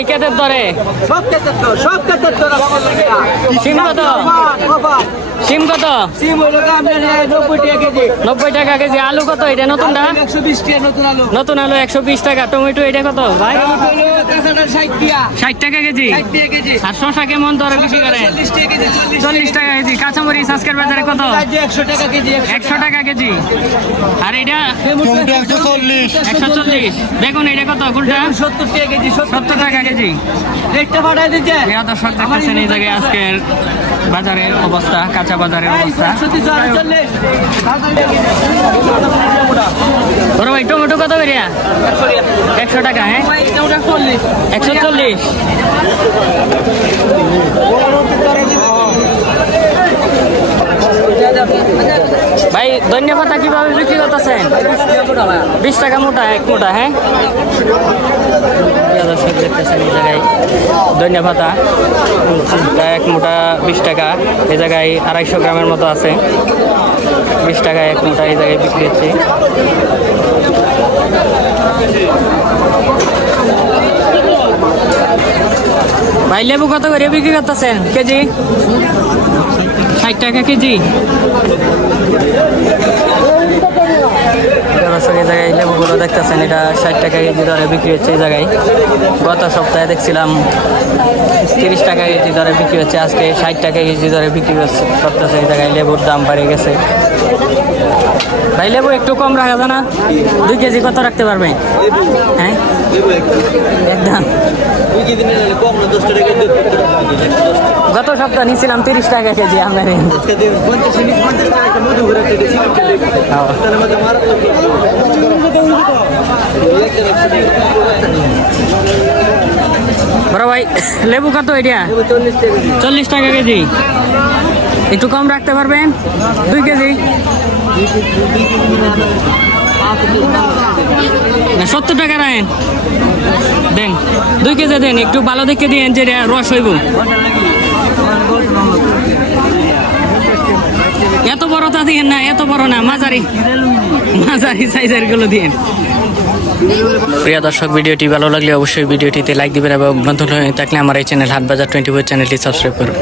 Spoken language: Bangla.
ভাই কেতের দরে সব কেতের তো সব কেতের তো। সিম কত সিম কত? সিম হলো নব্বই টাকা কেজি। নব্বই টাকা কেজি। আলু কত এটা? নতুনটা একশো বিশ টাকা নতুন আলু। নতুন আলু একশো বিশ টাকা। টমেটো এটা কত? ভাই? ষাট টাকা। কেজি? ষাট টাকা কেজি। আর শশা কেমন দরে বিক্রি করেন? চল্লিশ টাকা কেজি কাঁচামরিচ আজকের বাজারে কত? একশো টাকা কেজি একশো টাকা। কেজি। আর এটা? একশো চল্লিশ। একশো চল্লিশ। বেগুন এটা কত? কুলটা সত্তর টাকা কেজি সত্তর টাকা কেজি। রেটটা পাঠাই দিচ্ছে দর্শক দেখতেছেন এই জায়গায় আজকের বাজারের অবস্থা কাঁচা বাজারের অবস্থা। বড় ভাই টমেটো কত বেরিয়া একশো টাকা হ্যাঁ? একশো চল্লিশ। ভাই ধন্যবাদ কীভাবে বিক্রি করতেছেন? বিশ টাকা মোটা, এক মোটা হ্যাঁ? দর্শক এই জায়গায় ধন্যবাদ এক মোটা বিশ টাকা, এই জায়গায় আড়াইশো গ্রামের মতো আছে। বিশ টাকা, এক মোটা এই জায়গায় বিক্রি হচ্ছে। ভাই, লেবু কত করে বিক্রি করতেছেন? কেজি? ষাট টাকা কেজি দর্শক এই জায়গায় লেবুগুলো দেখতেছেন এটা ষাট টাকা কেজি দরে বিক্রি হচ্ছে এই জায়গায়। গত সপ্তাহে দেখছিলাম তিরিশ টাকা কেজি দরে বিক্রি হচ্ছে আজকে ষাট টাকা কেজি দরে বিক্রি হচ্ছে করতেছে এই জায়গায় লেবুর দাম বাড়ে গেছে। ভাই লেবু একটু কম রাখা যায় না? দুই কেজি কত রাখতে পারবে? হ্যাঁ? একদম। গত সপ্তাহ নিয়েছিলাম তিরিশ টাকা কেজি আপনার বড় ভাই, লেবু কত এটা? চল্লিশ টাকা কেজি। একটু কম রাখতে পারবেন? দুই কেজি? সত্তর টাকা রাখেন। দেন, দুই কেজি দেন, একটু ভালো দেখে দিন যে রস হইব। এত বড়টা দিয়েন না, এত বড় না, মাঝারি। মাঝারি সাইজেরগুলো দিয়েন। প্রিয় দর্শক, ভিডিওটি ভালো লাগলে অবশ্যই ভিডিওটিতে লাইক দিবেন এবং নতুন হয়ে থাকলে আমার এই চ্যানেল হাট বাজার টোয়েন্টি ফোর চ্যানেলটি সাবস্ক্রাইব করুন।